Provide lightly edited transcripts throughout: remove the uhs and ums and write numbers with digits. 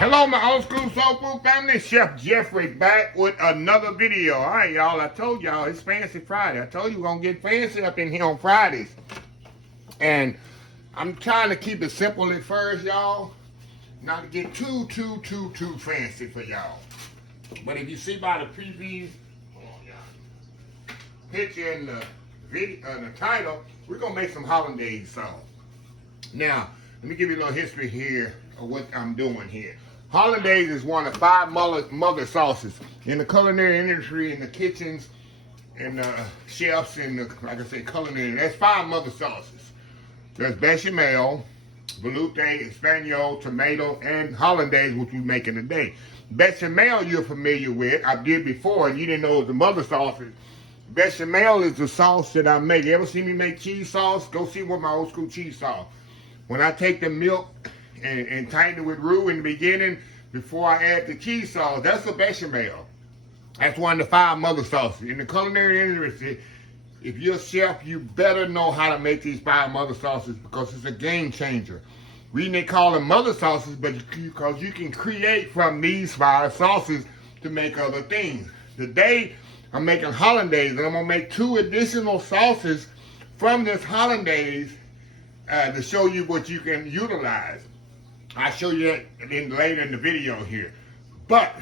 Hello, my old school soul food family. Chef Jeffrey back with another video. All right, y'all. I told y'all it's Fancy Friday. I told you we're going to get fancy up in here on Fridays. And I'm trying to keep it simple at first, y'all. Not to get too fancy for y'all. But if you see by the preview, picture in the video, the title, we're going to make some hollandaise sauce. Now, let me give you a little history here of what I'm doing here. Hollandaise is one of 5 mother sauces in the culinary industry, in the kitchens, and chefs, and like I said, culinary. That's 5 mother sauces. There's bechamel, velouté, espanol, tomato, and hollandaise, which we making today. Bechamel you're familiar with. I did before, and you didn't know it was the mother sauces. Bechamel is the sauce that I make. You ever see me make cheese sauce? Go see what my old school cheese sauce. When I take the milk and tighten it with roux in the beginning, before I add the cheese sauce, that's a bechamel. That's one of the 5 mother sauces. In the culinary industry, if you're a chef, you better know how to make these 5 mother sauces because it's a game changer. Reason they call them mother sauces, but because you can create from these 5 sauces to make other things. Today, I'm making hollandaise, and I'm gonna make 2 additional sauces from this hollandaise to show you what you can utilize. I'll show you that later in the video here. But,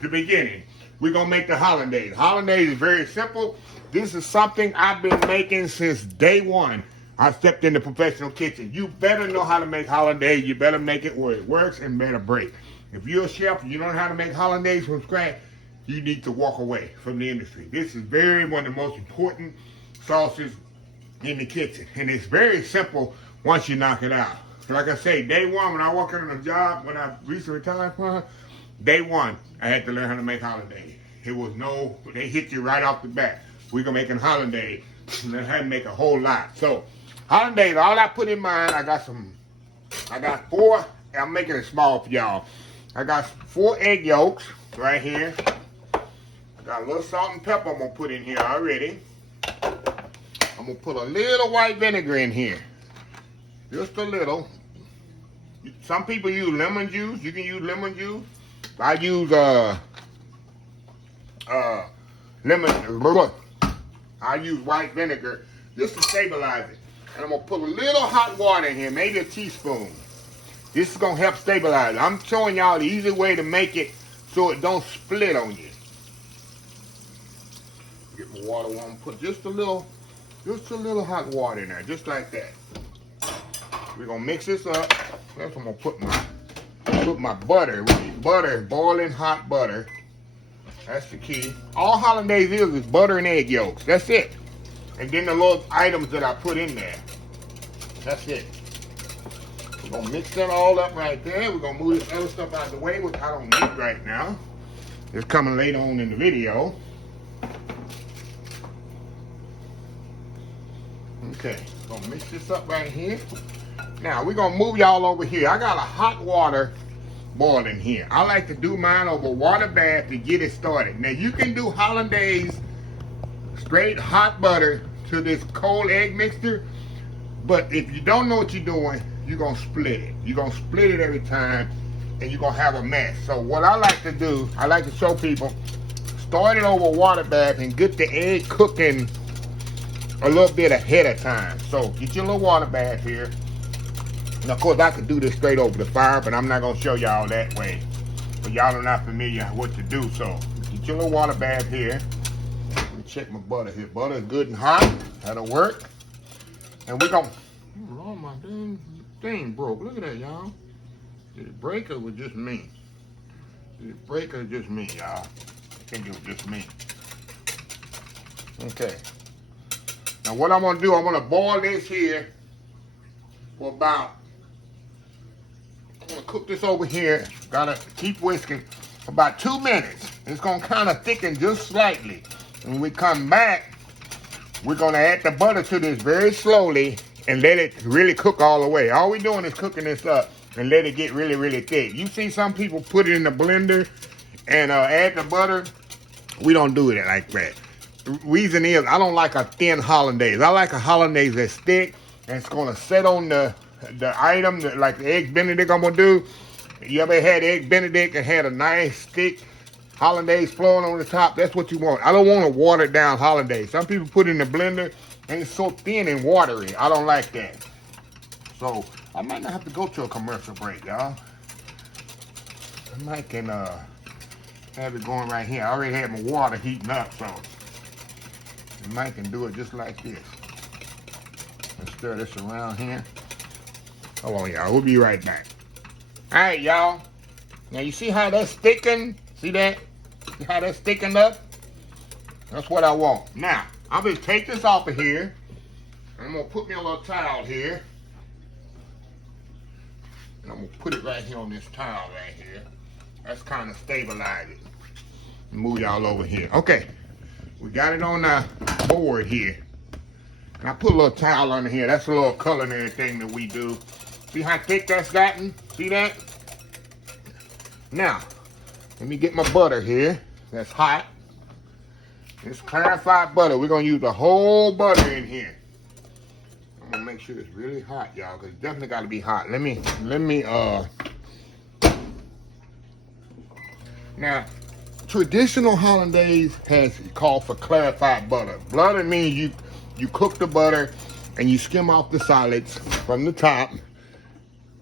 the beginning, we're going to make the hollandaise. Hollandaise is very simple. This is something I've been making since day one. I stepped in the professional kitchen. You better know how to make hollandaise. You better make it where it works and better break. If you're a chef and you don't know how to make hollandaise from scratch, you need to walk away from the industry. This is one of the most important sauces in the kitchen. And it's very simple once you knock it out. Like I say, day one, when I walked in on a job, when I recently retired from, day one, I had to learn how to make hollandaise. They hit you right off the bat. We're going to make a hollandaise. And I had to make a whole lot. So, hollandaise, all I put in mine, I got 4, I'm making it small for y'all. I got 4 egg yolks right here. I got a little salt and pepper I'm going to put in here already. I'm going to put a little white vinegar in here. Just a little. Some people use lemon juice. You can use lemon juice. I use I use white vinegar just to stabilize it. And I'm gonna put a little hot water in here, maybe a teaspoon. This is gonna help stabilize it. I'm showing y'all the easy way to make it so it don't split on you. Get my water warm. Put just a little hot water in there, just like that. We're gonna mix this up. That's what I'm gonna put my butter. Butter, boiling hot butter. That's the key. All hollandaise is butter and egg yolks. That's it. And then the little items that I put in there. That's it. We're gonna mix that all up right there. We're gonna move this other stuff out of the way, which I don't need right now. It's coming later on in the video. Okay, gonna mix this up right here. Now, we're going to move y'all over here. I got a hot water boiling here. I like to do mine over water bath to get it started. Now, you can do hollandaise straight hot butter to this cold egg mixture, but if you don't know what you're doing, you're going to split it. You're going to split it every time, and you're going to have a mess. So what I like to do, I like to show people, start it over water bath and get the egg cooking a little bit ahead of time. So get your little water bath here. Now, of course, I could do this straight over the fire, but I'm not going to show y'all that way. But y'all are not familiar what to do, so get your little water bath here. Let me check my butter here. Butter is good and hot. That'll work. And we're going to... Oh, my dang thing broke. Look at that, y'all. Did it break or was it just me? Did it break or just me, y'all? I think it was just me. Okay. Now, what I'm going to do, I'm going to boil this here for about... I'm going to cook this over here. Gotta keep whisking about 2 minutes. It's going to kind of thicken just slightly. When we come back, we're going to add the butter to this very slowly and let it really cook all the way. All we're doing is cooking this up and let it get really thick. You see some people put it in the blender and add the butter. We don't do it like that. The reason is I don't like a thin hollandaise. I like a hollandaise that's thick and it's going to set on the item, like the eggs benedict I'm going to do. You ever had egg benedict and had a nice thick hollandaise flowing on the top? That's what you want. I don't want a watered down hollandaise. Some people put it in the blender and it's so thin and watery. I don't like that. So I might not have to go to a commercial break, y'all. I might can have it going right here. I already had my water heating up, so I might can do it just like this. And stir this around here. Hold on, y'all. We'll be right back. All right, y'all. Now you see how that's thickened? See that? See how that's thickened up? That's what I want. Now, I'm going to take this off of here. And I'm going to put me a little towel here. And I'm going to put it right here on this towel right here. That's kind of stabilize it. Move y'all over here. Okay. We got it on the board here. And I put a little towel under here. That's a little culinary thing that we do. See how thick that's gotten? See that? Now, let me get my butter here. That's hot. It's clarified butter. We're going to use the whole butter in here. I'm going to make sure it's really hot, y'all, because it's definitely got to be hot. Now, traditional hollandaise has called for clarified butter. Butter means you cook the butter and you skim off the solids from the top.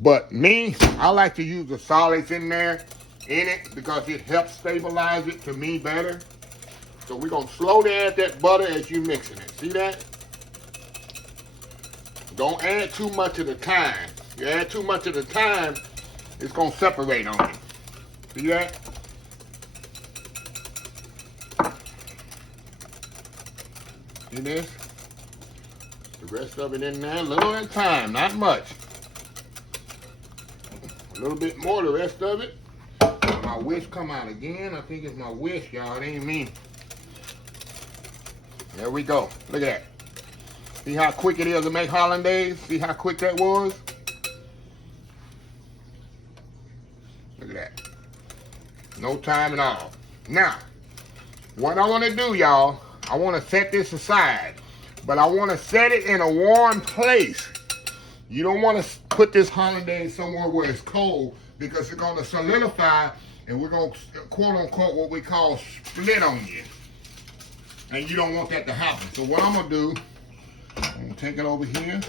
But me, I like to use the solids in it because it helps stabilize it to me better. So we're going to slowly add that butter as you mixing it. See that? Don't add too much at a time. You add too much at a time, it's going to separate on you. See that? See this? The rest of it in there, a little at a time, not much. A little bit more, the rest of it. My whisk come out again. I think it's my whisk, y'all. It ain't me. There we go. Look at that. See how quick it is to make hollandaise? See how quick that was? Look at that. No time at all. Now, what I want to do, y'all, I want to set this aside. But I want to set it in a warm place. You don't want to put this hollandaise somewhere where it's cold because it's going to solidify and we're going to, quote unquote, what we call split on you. And you don't want that to happen. So what I'm going to do, I'm going to take it over here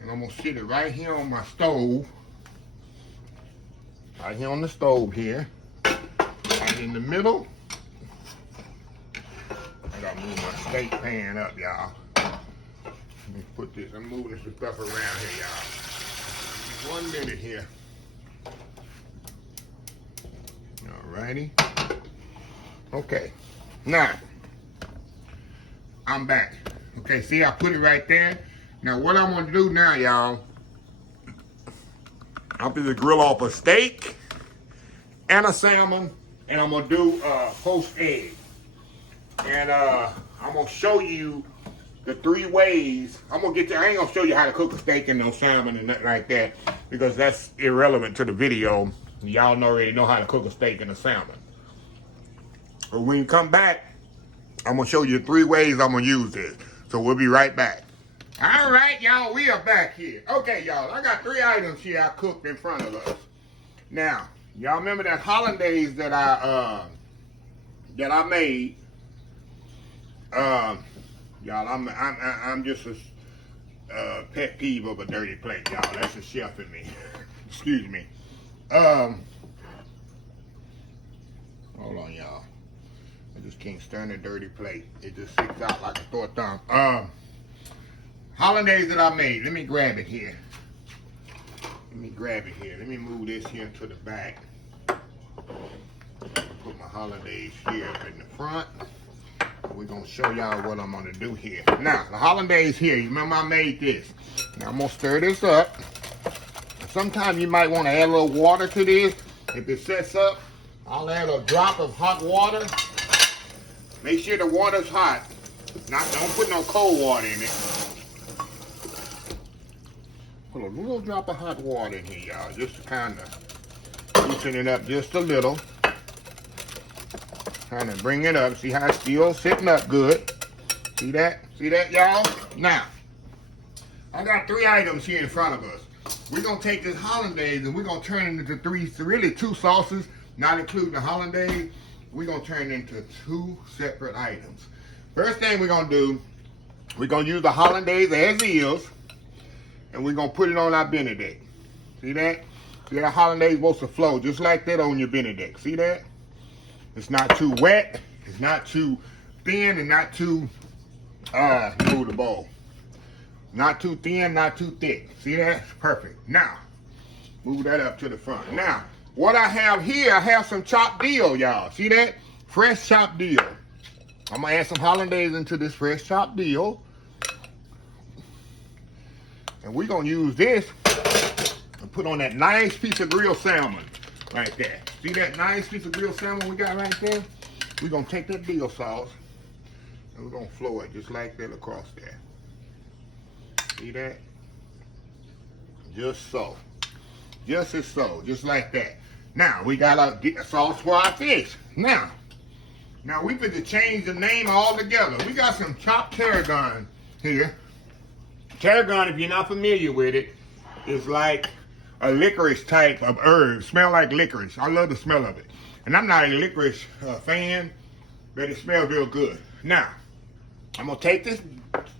and I'm going to sit it right here on my stove. Right here on the stove here. Right in the middle. I got to move my steak pan up, y'all. Let me put this, I'm moving some stuff around here, y'all. 1 minute here. Alrighty. Okay. Now, I'm back. Okay, see, I put it right there. Now, what I'm going to do now, y'all, I'm going to grill off a steak and a salmon, and I'm going to do poached egg. And I'm going to show you the 3 ways. I ain't going to show you how to cook a steak and no salmon and nothing like that because that's irrelevant to the video. Y'all already know how to cook a steak and a salmon. But when you come back, I'm going to show you 3 ways I'm going to use this. So we'll be right back. All right, y'all, we are back here. Okay, y'all, I got 3 items here I cooked in front of us. Now, y'all remember that hollandaise that I made? Y'all, I'm just a pet peeve of a dirty plate, y'all. That's a chef in me. Excuse me. Hold on, y'all. I just can't stand a dirty plate. It just sticks out like a sore thumb. Hollandaise that I made. Let me grab it here. Let me move this here to the back. Put my hollandaise here up in the front. We're going to show y'all what I'm going to do here. Now, the hollandaise here, you remember I made this. Now, I'm going to stir this up. Sometimes you might want to add a little water to this. If it sets up, I'll add a drop of hot water. Make sure the water's hot. Don't put no cold water in it. Put a little drop of hot water in here, y'all, just to kind of loosen it up just a little. Kind of bring it up. See how it's still sitting up good. See that? See that, y'all? Now, I got 3 items here in front of us. we're gonna take this hollandaise and we're gonna turn it into really two sauces, not including the hollandaise. We're gonna turn it into two separate items. First thing we're gonna do, we're gonna use the hollandaise as is, and we're gonna put it on our benedict. See that? See that hollandaise supposed to flow just like that on your benedict. See that? It's not too wet, it's not too thin, and not too move the bowl. Not too thin, not too thick. See that? Perfect. Now, move that up to the front. Now, what I have here, I have some chopped dill, y'all. See that? Fresh chopped dill. I'm gonna add some hollandaise into this fresh chopped dill. And we're gonna use this and put on that nice piece of grilled salmon right there. See that nice piece of grilled salmon we got right there? We're gonna take that dill sauce and we're gonna flow it just like that across there. See that? Just so. Just as so. Just like that. Now, we got a sauce for our fish. Now we fit to change the name altogether. We got some chopped tarragon here. Tarragon, if you're not familiar with it, is like a licorice type of herb. Smell like licorice. I love the smell of it. And I'm not a licorice fan, but it smells real good. Now, I'm going to take this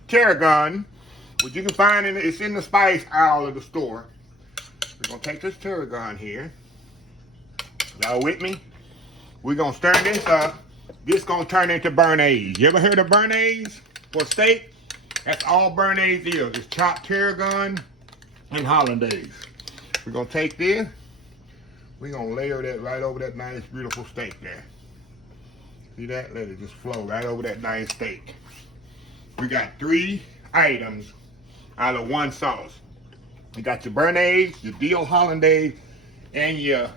tarragon, which you can find it's in the spice aisle of the store. We're going to take this tarragon here. Y'all with me? We're going to stir this up. This going to turn into béarnaise. You ever heard of béarnaise for steak? That's all béarnaise is. It's chopped tarragon and hollandaise. We're going to take this. We're going to layer that right over that nice, beautiful steak there. See that? Let it just flow right over that nice steak. We got 3 items out of 1 sauce. You got your béarnaise, your dill hollandaise, and your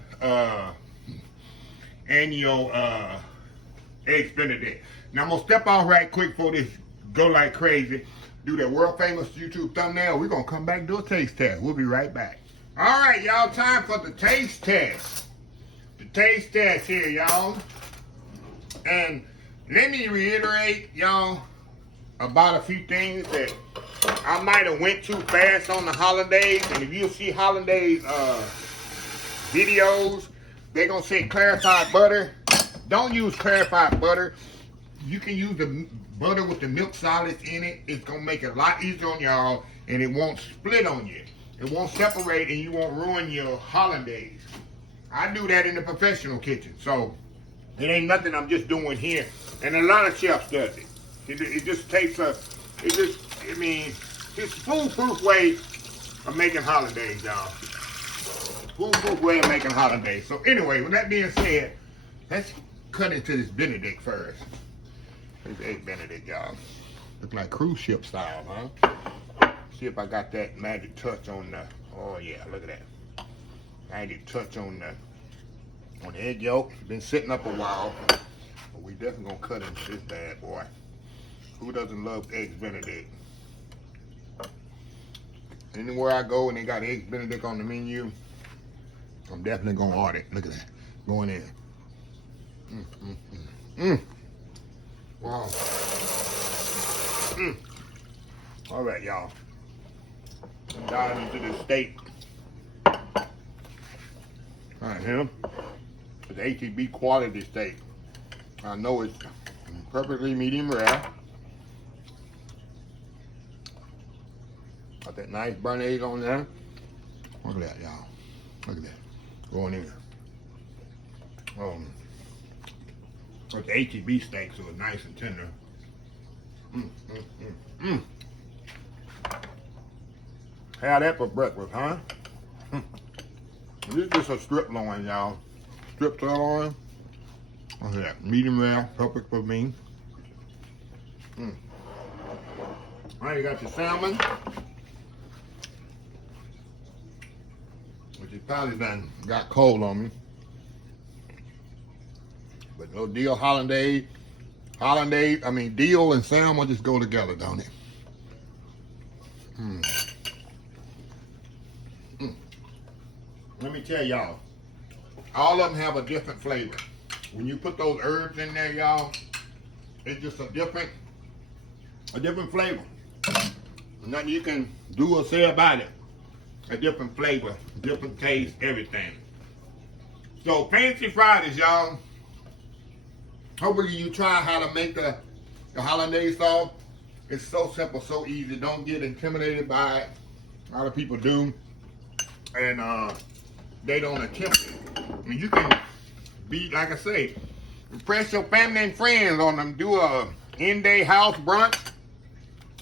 eggs benedict. Now I'm gonna step off right quick for this go like crazy. Do that world famous YouTube thumbnail. We're gonna come back and do a taste test. We'll be right back. All right, y'all, time for the taste test. The taste test here, y'all. And let me reiterate, y'all, about a few things that I might have went too fast on the hollandaise. And if you see hollandaise videos, they're gonna say clarified butter. Don't use clarified butter. You can use the butter with the milk solids in it. It's gonna make it a lot easier on y'all, and it won't split on you. It won't separate, and you won't ruin your hollandaise. I do that in the professional kitchen, so it ain't nothing I'm just doing here. And a lot of chefs does it. It just takes it's foolproof way of making hollandaise, y'all. Foolproof way of making hollandaise. So anyway, with that being said, let's cut into this benedict first. This egg benedict, y'all. Look like cruise ship style, huh? See if I got that magic touch on the, oh yeah, look at that. Magic touch on the egg yolk. Been sitting up a while, but we definitely gonna cut into this bad boy. Who doesn't love eggs benedict? Anywhere I go and they got eggs benedict on the menu, I'm definitely gonna order it. Look at that, going in. Wow. All right, y'all. Dive into this steak. All right, here. It's HEB quality steak. I know it's perfectly medium rare. Got that nice béarnaise on there. Look at that, y'all. Look at that. Going in. It's HEB steak, so it's nice and tender. Have that for breakfast, huh? This is just a strip loin, y'all. Strip sirloin. Look at that. Medium rare, perfect for me. All right, you got your salmon, which is probably done got cold on me. But no dill hollandaise. Dill and salmon just go together, don't it? Let me tell y'all, all of them have a different flavor. When you put those herbs in there, y'all, it's just a different flavor. Nothing you can do or say about it. a different flavor, different taste, everything. So Fancy Fridays, y'all. Hopefully you try how to make the hollandaise sauce. It's so simple, so easy. Don't get intimidated by it. A lot of people do, and they don't attempt it. And you can be, like I say, impress your family and friends on them. Do a in-day house brunch.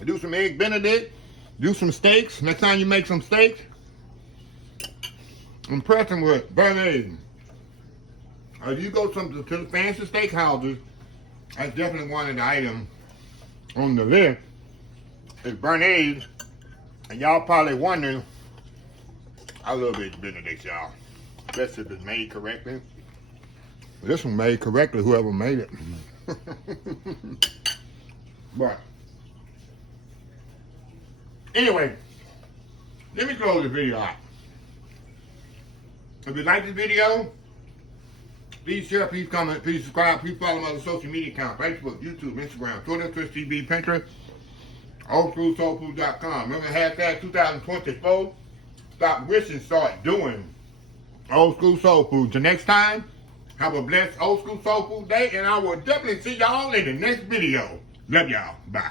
Do some egg benedict. Do some steaks. Next time you make some steaks, impress them with béarnaise. If you go to the fancy steak houses, that's definitely one of the items on the list is béarnaise. And y'all probably wondering, I love egg benedict, y'all. Especially if it's made correctly. This one made correctly, whoever made it. But anyway, let me close the video out. If you like this video, please share, please comment, please subscribe, please follow my other social media accounts: Facebook, YouTube, Instagram, Twitter, Twitch TV, Pinterest, oldschoolsoulfood.com. Remember hashtag 2024. Stop wishing, start doing. Old School Soul Food. Till next time, have a blessed Old School Soul Food day, and I will definitely see y'all in the next video. Love y'all. Bye.